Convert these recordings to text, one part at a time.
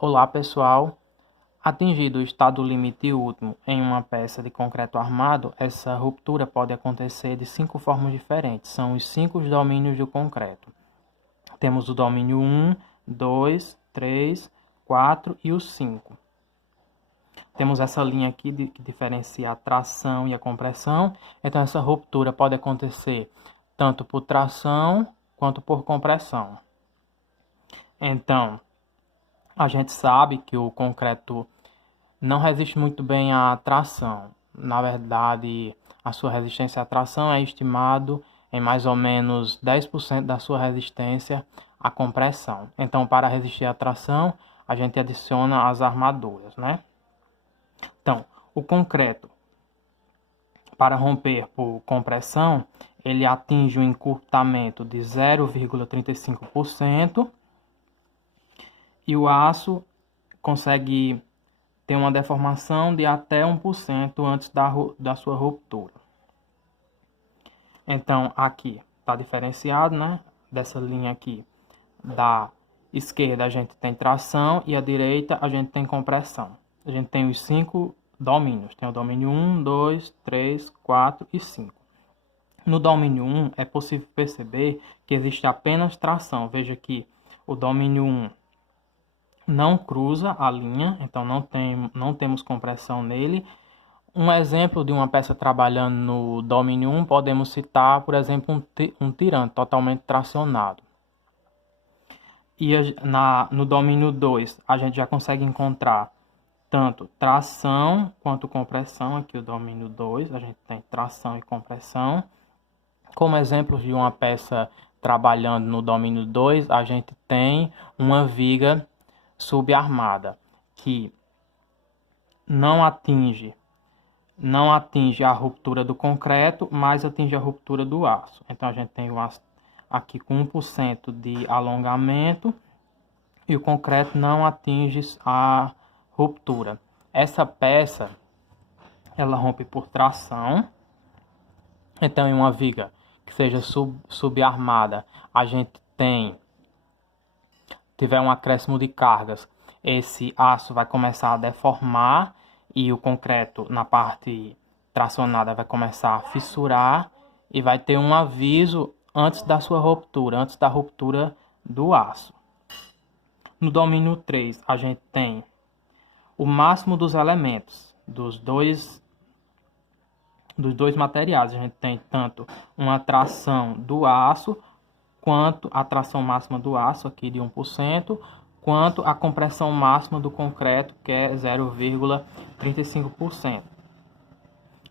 Olá pessoal, atingido o estado limite último em uma peça de concreto armado, essa ruptura pode acontecer de 5 formas diferentes, são os 5 domínios do concreto. Temos o domínio 1, 2, 3, 4 e o 5. Temos essa linha aqui que diferencia a tração e a compressão, então essa ruptura pode acontecer tanto por tração quanto por compressão. Então, a gente sabe que o concreto não resiste muito bem à tração. Na verdade, a sua resistência à tração é estimado em mais ou menos 10% da sua resistência à compressão. Então, para resistir à tração, a gente adiciona as armaduras, né? Então, o concreto, para romper por compressão, ele atinge um encurtamento de 0,35% e o aço consegue ter uma deformação de até 1% antes da sua ruptura. Então, aqui está diferenciado, né? Dessa linha aqui, da esquerda a gente tem tração e a direita a gente tem compressão. A gente tem os 5 domínios. Tem o domínio 1, 2, 3, 4 e 5. No domínio 1 é possível perceber que existe apenas tração. Veja que o domínio 1 não cruza a linha, então não temos compressão nele. Um exemplo de uma peça trabalhando no domínio 1, podemos citar, por exemplo, um tirante totalmente tracionado. E no domínio 2, a gente já consegue encontrar tanto tração quanto compressão. Aqui o domínio 2, a gente tem tração e compressão. Como exemplos de uma peça trabalhando no domínio 2, a gente tem uma viga subarmada que não atinge a ruptura do concreto, mas atinge a ruptura do aço. Então a gente tem o aço aqui com 1% de alongamento e o concreto não atinge a ruptura. Essa peça ela rompe por tração. Então em uma viga que seja subarmada, a gente tiver um acréscimo de cargas, esse aço vai começar a deformar e o concreto na parte tracionada vai começar a fissurar e vai ter um aviso antes da sua ruptura, antes da ruptura do aço. No domínio 3, a gente tem o máximo dos elementos dos dois materiais. A gente tem tanto uma tração do aço quanto a tração máxima do aço, aqui de 1%, quanto a compressão máxima do concreto, que é 0,35%.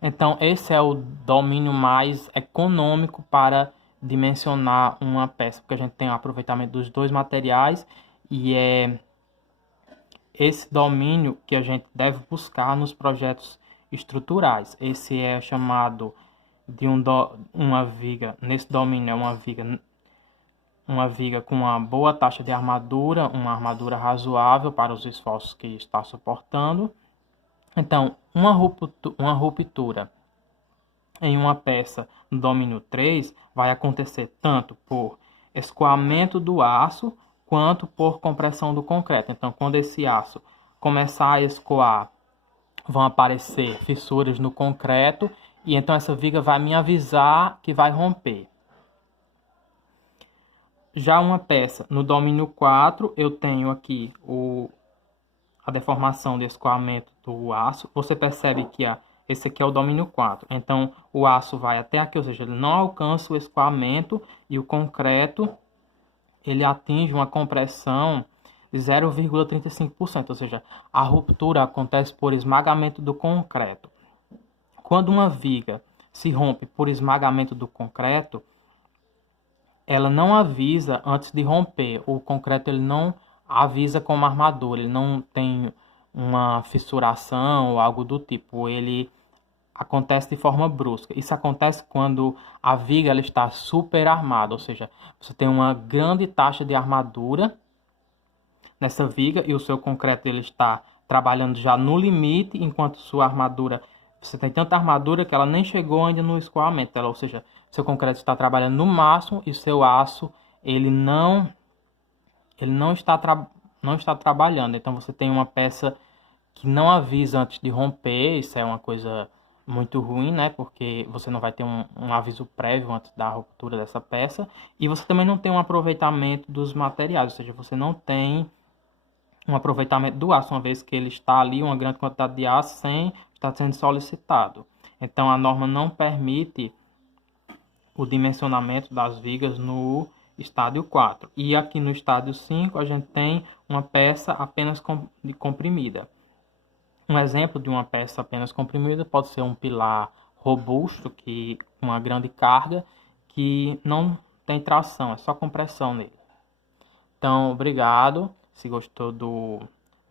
Então, esse é o domínio mais econômico para dimensionar uma peça, porque a gente tem o aproveitamento dos dois materiais e é esse domínio que a gente deve buscar nos projetos estruturais. Esse é chamado de uma viga, nesse domínio é uma viga com uma boa taxa de armadura, uma armadura razoável para os esforços que está suportando. Então, uma ruptura em uma peça no domínio 3 vai acontecer tanto por escoamento do aço quanto por compressão do concreto. Então, quando esse aço começar a escoar, vão aparecer fissuras no concreto e então essa viga vai me avisar que vai romper. Já uma peça no domínio 4, eu tenho aqui a deformação de escoamento do aço. Você percebe que esse aqui é o domínio 4. Então, o aço vai até aqui, ou seja, ele não alcança o escoamento e o concreto ele atinge uma compressão de 0,35%, ou seja, a ruptura acontece por esmagamento do concreto. Quando uma viga se rompe por esmagamento do concreto, ela não avisa antes de romper. O concreto ele não avisa como armadura, ele não tem uma fissuração ou algo do tipo, ele acontece de forma brusca. Isso acontece quando a viga ela está super armada, ou seja, você tem uma grande taxa de armadura nessa viga e o seu concreto ele está trabalhando já no limite, enquanto sua armadura, você tem tanta armadura que ela nem chegou ainda no escoamento, ou seja, seu concreto está trabalhando no máximo e seu aço ele não está não está trabalhando. Então você tem uma peça que não avisa antes de romper, isso é uma coisa muito ruim, né? Porque você não vai ter um aviso prévio antes da ruptura dessa peça. E você também não tem um aproveitamento dos materiais, ou seja, você não tem um aproveitamento do aço, uma vez que ele está ali, uma grande quantidade de aço, sem estar sendo solicitado. Então a norma não permite o dimensionamento das vigas no estádio 4. E aqui no estádio 5 a gente tem uma peça apenas comprimida. Um exemplo de uma peça apenas comprimida pode ser um pilar robusto, que com uma grande carga, que não tem tração, é só compressão nele. Então, obrigado. Se gostou do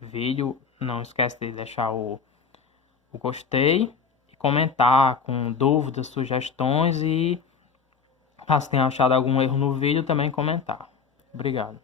vídeo, não esquece de deixar o gostei e comentar com dúvidas, sugestões e caso tenha achado algum erro no vídeo, também comentar. Obrigado.